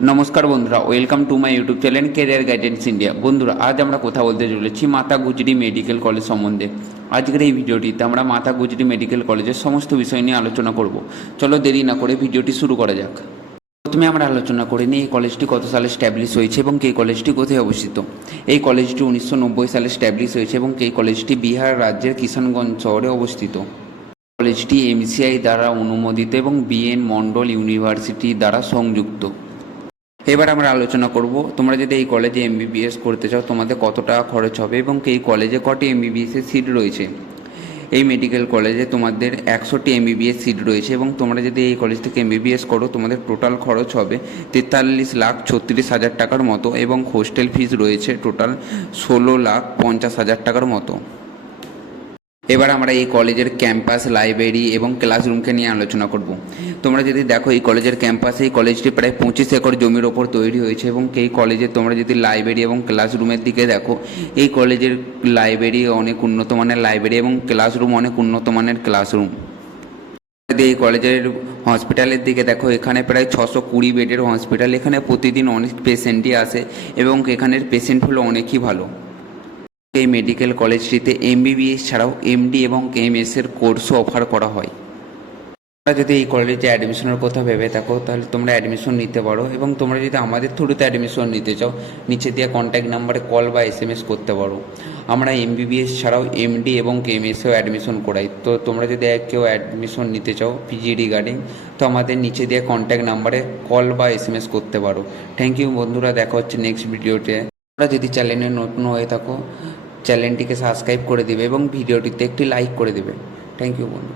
নমস্কার বন্ধুরা, welcome to my YouTube channel career guidance India. বন্ধুরা, আজ আমরা কথা বলতে চলেছি মাতা গুজরি মেডিকেল কলেজ সম্বন্ধে। আজকের এই ভিডিওটিতে আমরা মাতা গুজরি মেডিকেল কলেজের সমস্ত বিষয় নিয়ে আলোচনা করব। চলো দেরি না করে ভিডিওটি শুরু করা যাক। প্রথমে আমরা আলোচনা করে নিই এই কলেজটি কত সালে স্ট্যাবলিশ হয়েছে এবং এই কলেজটি কোথায় অবস্থিত। এই কলেজটি 1990 সালে স্ট্যাবলিশ হয়েছে এবং এই কলেজটি বিহার রাজ্যের কিষানগঞ্জ শহরে অবস্থিত। কলেজটি এমসিআই দ্বারা অনুমোদিত এবং বিএন মন্ডল ইউনিভার্সিটি দ্বারা সংযুক্ত। এবার আমরা আলোচনা করব তোমরা যদি এই কলেজে এমবিবিএস করতে চাও তোমাদের কত টাকা খরচ হবে এবং এই কলেজে কটি এমবিবিএসের সিট রয়েছে। এই মেডিকেল কলেজে তোমাদের 100টি এমবিবিএস সিট রয়েছে এবং তোমরা যদি এই কলেজ থেকে এমবিবিএস করো তোমাদের টোটাল খরচ হবে 43,36,000 টাকার মতো এবং হোস্টেল ফিজ রয়েছে টোটাল 16,50,000 টাকার মতো। এবার আমরা এই কলেজের ক্যাম্পাস, লাইব্রেরি এবং ক্লাসরুমকে নিয়ে আলোচনা করব। তোমরা যদি দেখো এই কলেজের ক্যাম্পাসে এই কলেজটি প্রায় 25 একর জমির ওপর তৈরি হয়েছে এবং এই কলেজে তোমরা যদি লাইব্রেরি এবং ক্লাসরুমের দিকে দেখো এই কলেজের লাইব্রেরি অনেক উন্নত মানের লাইব্রেরি এবং ক্লাসরুম অনেক উন্নত মানের ক্লাসরুম। যদি এই কলেজের হসপিটালের দিকে দেখো এখানে প্রায় 620 বেডের হসপিটাল, এখানে প্রতিদিন অনেক পেশেন্টই আসে এবং এখানের পেশেন্টগুলো অনেকই ভালো। এই মেডিকেল কলেজটিতে এমবিবিএস ছাড়াও এমডি এবং এমএসের কোর্সও অফার করা হয়। তোমরা যদি এই কলেজে অ্যাডমিশনের কথা ভেবে থাকো তাহলে তোমরা অ্যাডমিশন নিতে পারো এবং তোমরা যদি আমাদের থ্রুতে অ্যাডমিশন নিতে চাও নিচে দেওয়া কন্ট্যাক্ট নাম্বারে কল বা এসএমএস করতে পারো। আমরা এমবিবিএস ছাড়াও এমডি এবং এমএসেও অ্যাডমিশন করাই। তো তোমরা যদি কেউ অ্যাডমিশন নিতে চাও পিজি রিগার্ডিং তো আমাদের নিচে দেওয়া কন্ট্যাক্ট নাম্বারে কল বা এসএমএস করতে পারো। থ্যাংক ইউ বন্ধুরা, দেখা হচ্ছে নেক্সট ভিডিওতে। তোমরা যদি চ্যানেলে নতুন হয়ে থাকো চ্যানেলটিকে সাবস্ক্রাইব করে দেবে এবং ভিডিওটিতে একটি লাইক করে দেবে। থ্যাংক ইউ বন্ধু।